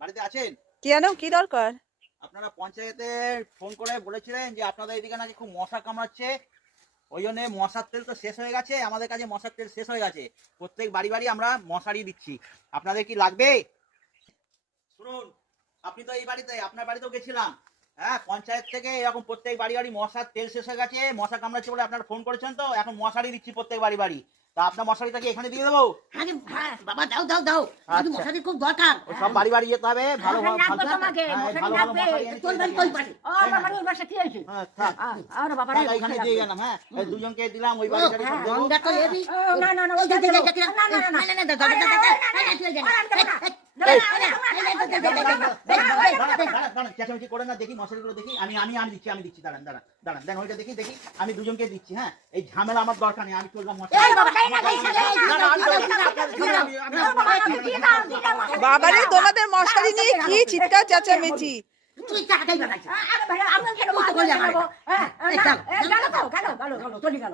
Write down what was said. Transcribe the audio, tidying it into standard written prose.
বাড়িতে আছেন? কেন, কি দরকার? আপনারা পঞ্চায়েতে ফোন করে বলেছিলেন যে আপনাদের এদিকে নাকি খুব মশা কামড়াচ্ছে, ওই জন্য মশার তেল তো শেষ হয়ে গেছে। আমাদের কাছে মশার তেল শেষ হয়ে গেছে, প্রত্যেক বাড়ি বাড়ি আমরা মশারি দিচ্ছি। আপনাদের কি লাগবে? শুনুন, আপনি তো এই বাড়িতে, আপনার বাড়িতেও গেছিলাম। হ্যাঁ, পঞ্চায়েত থেকে এরকম প্রত্যেক বাড়ি বাড়ি মশার তেল শেষ হয়ে গেছে, মশা কামড়াচ্ছে বলে আপনারা ফোন করেছেন, তো এখন মশারি দিচ্ছি প্রত্যেক বাড়ি বাড়ি। তা আপনার মশারিটা কি এখানে দিয়ে দেবো? হ্যাঁ বাবা, দাও দাও দাও, কিন্তু আচ্ছা, মশারি খুব দরকার। ওই সব বাড়ি বাড়ি যেতে হবে, ভালো ভালো মশারি লাগবে তোমাকে, মশারি লাগবে। তোর বাড়ি কই পাশে? ও বাবা রে, বাসা কি হয়েছে? হ্যাঁ, থাক। আরে বাবা রে, তাহলে এখানে দিয়ে গেলাম। হ্যাঁ, এই দুজনকে দিলাম, ওই বাড়ি বাড়ি সব দেবো। গঙ্গা তো এবি। না না না, ওই ওই দে দে দে না দে, না না না, না না দাও দাও দাও দাও, তুই যা। চেঁচামেচি করে না, দেখি মশারিগুলো দেখি। আমি দিচ্ছি। দাঁড়ান দাঁড়ান দাঁড়ান, দেন ওইটা দেখি দেখি। আমি দুজনকে দিচ্ছি। হ্যাঁ, এই ঝামেলা আমার দরকার নেই, আমি চললাম মশারি। বাবারে, তোমাদের মশারি নিয়ে কি চিৎকার চেঁচামেচি! তুই টাকাই বানাইছিস। আরে ভাই, আমি কেন বলতে করলে গেল? আমার। গেল তো, গেল চলে গেল।